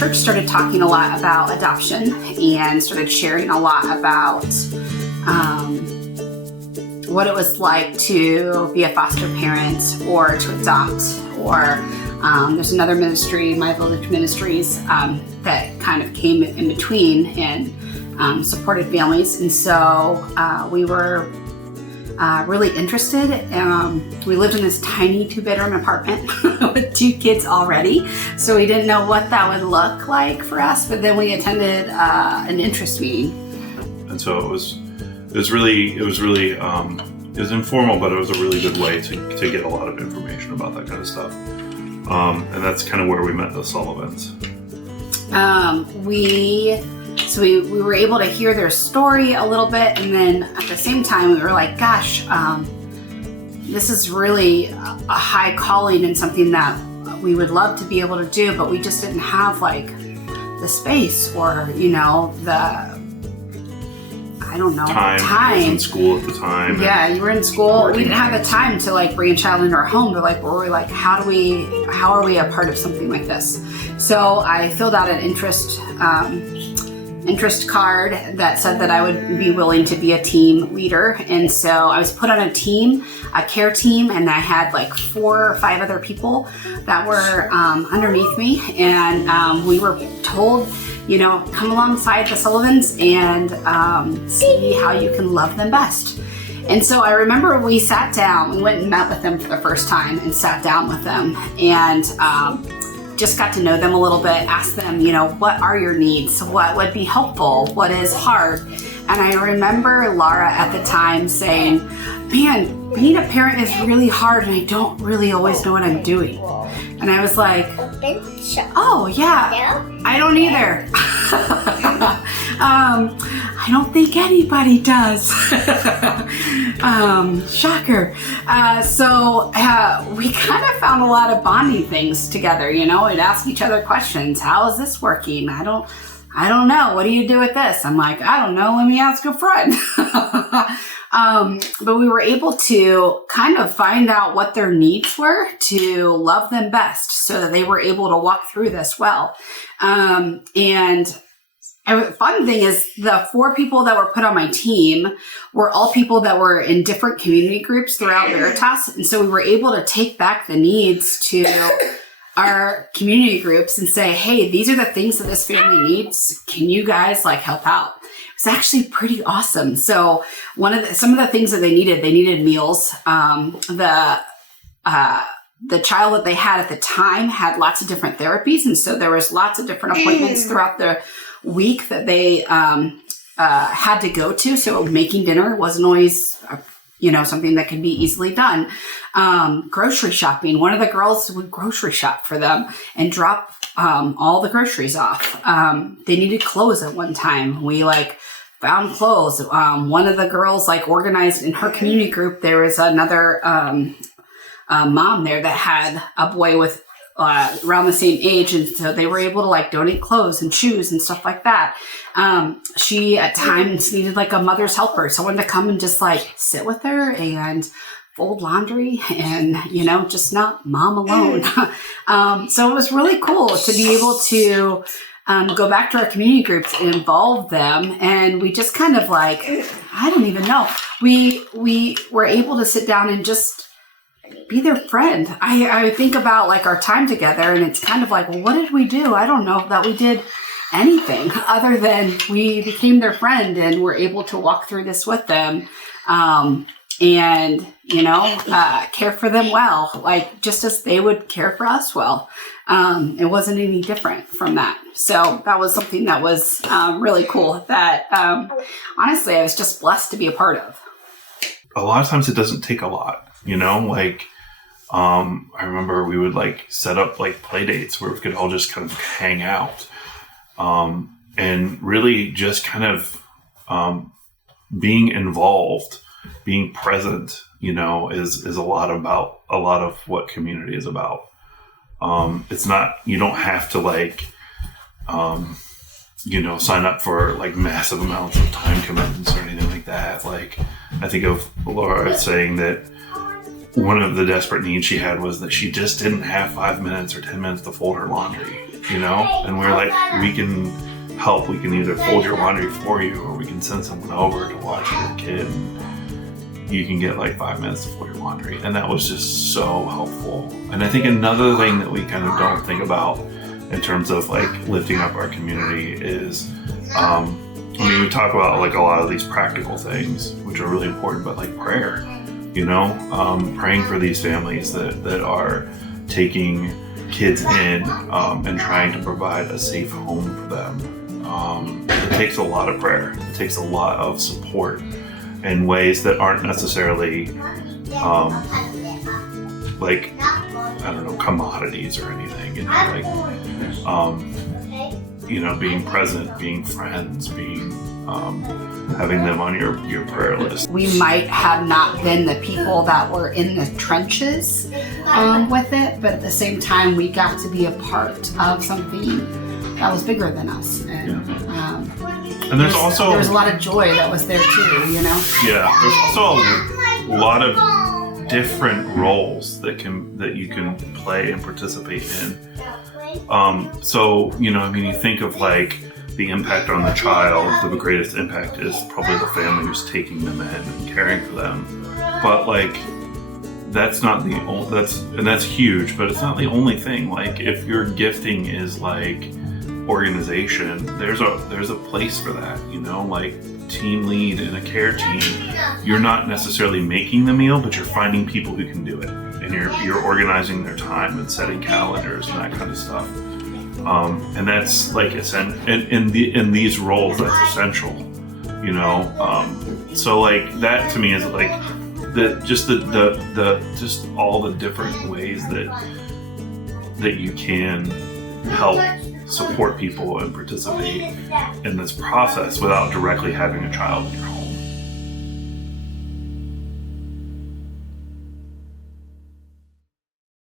church started talking a lot about adoption and started sharing a lot about what it was like to be a foster parent or to adopt, or there's another ministry, My Village Ministries, that kind of came in between and supported families. And so we were really interested. We lived in this tiny 2-bedroom apartment with 2 kids already, so we didn't know what that would look like for us. But then we attended an interest meeting, and so it was informal, but it was a really good way to get a lot of information about that kind of stuff. And that's kind of where we met the Sullivans. We were able to hear their story a little bit, and then at the same time we were like, gosh, this is really a high calling and something that we would love to be able to do, but we just didn't have like the space or, time. I was in school at the time. Yeah, you were in school. We didn't have the time to like bring a child into our home, but like, we're like, how are we a part of something like this? So I filled out an interest card that said that I would be willing to be a team leader. And so I was put on a team, a care team, and I had like 4 or 5 other people that were underneath me. And we were told, come alongside the Sullivans and see how you can love them best. And so I remember we sat down, we went and met with them for the first time and sat down with them and just got to know them a little bit, asked them, what are your needs? What would be helpful? What is hard? And I remember Laura at the time saying, man, being a parent is really hard and I don't really always know what I'm doing. And I was like, oh yeah, I don't either. I don't think anybody does. Shocker. So we kind of found a lot of bonding things together, we'd ask each other questions. How is this working? I don't know. What do you do with this? I'm like, I don't know. Let me ask a friend. But we were able to kind of find out what their needs were to love them best so that they were able to walk through this well. And the fun thing is the 4 people that were put on my team were all people that were in different community groups throughout Veritas. And so we were able to take back the needs to our community groups and say, hey, these are the things that this family needs. Can you guys help out? It's actually pretty awesome. So some of the things that they needed meals. The child that they had at the time had lots of different therapies. And so there was lots of different appointments throughout the week that they had to go to. So making dinner wasn't always, something that could be easily done. Grocery shopping. One of the girls would grocery shop for them and drop all the groceries off. They needed clothes at one time. We found clothes. One of the girls organized in her community group. There was another mom there that had a boy with around the same age, and so they were able to donate clothes and shoes and stuff like that. She at times needed a mother's helper, someone to come and just sit with her and fold laundry and just not mom alone. So it was really cool to be able to go back to our community groups and involve them. And we just kind of I don't even know. We were able to sit down and just be their friend. I think about our time together, and it's kind of well, what did we do? I don't know that we did anything other than we became their friend and were able to walk through this with them. And care for them well, just as they would care for us well. It wasn't any different from that. So that was something that was really cool that honestly I was just blessed to be a part of. A lot of times it doesn't take a lot, I remember we would set up play dates where we could all just kind of hang out, and really just kind of being involved, being present, is a lot of what community is about. It's not, you don't have to sign up for massive amounts of time commitments or anything like that. I think of Laura saying that one of the desperate needs she had was that she just didn't have 5 minutes or 10 minutes to fold her laundry. And we're like, we can help. We can either fold your laundry for you, or we can send someone over to watch your kid. And you can get like 5 minutes to fold your laundry. And that was just so helpful. And I think another thing that we kind of don't think about in terms of like lifting up our community is, we talk about like a lot of these practical things, which are really important, but like prayer, praying for these families that are taking kids in and trying to provide a safe home for them. It takes a lot of prayer. It takes a lot of support in ways that aren't necessarily like, I don't know, commodities or anything. Being present, being friends, having them on your prayer list. We might have not been the people that were in the trenches with it, but at the same time, we got to be a part of something that was bigger than us. And there's also a lot of joy that was there too, Yeah, there's also a lot of different roles that you can play and participate in. You think of like the impact on the child. The greatest impact is probably the family who's taking them in and caring for them. But like, that's not the only. That's huge, but it's not the only thing. Like, if your gifting is like organization, there's a place for that. Like team lead in a care team. You're not necessarily making the meal, but you're finding people who can do it. And you're organizing their time and setting calendars and that kind of stuff, and that's like in these roles that's essential, So like that to me is like just all the different ways that you can help support people and participate in this process without directly having a child in your home.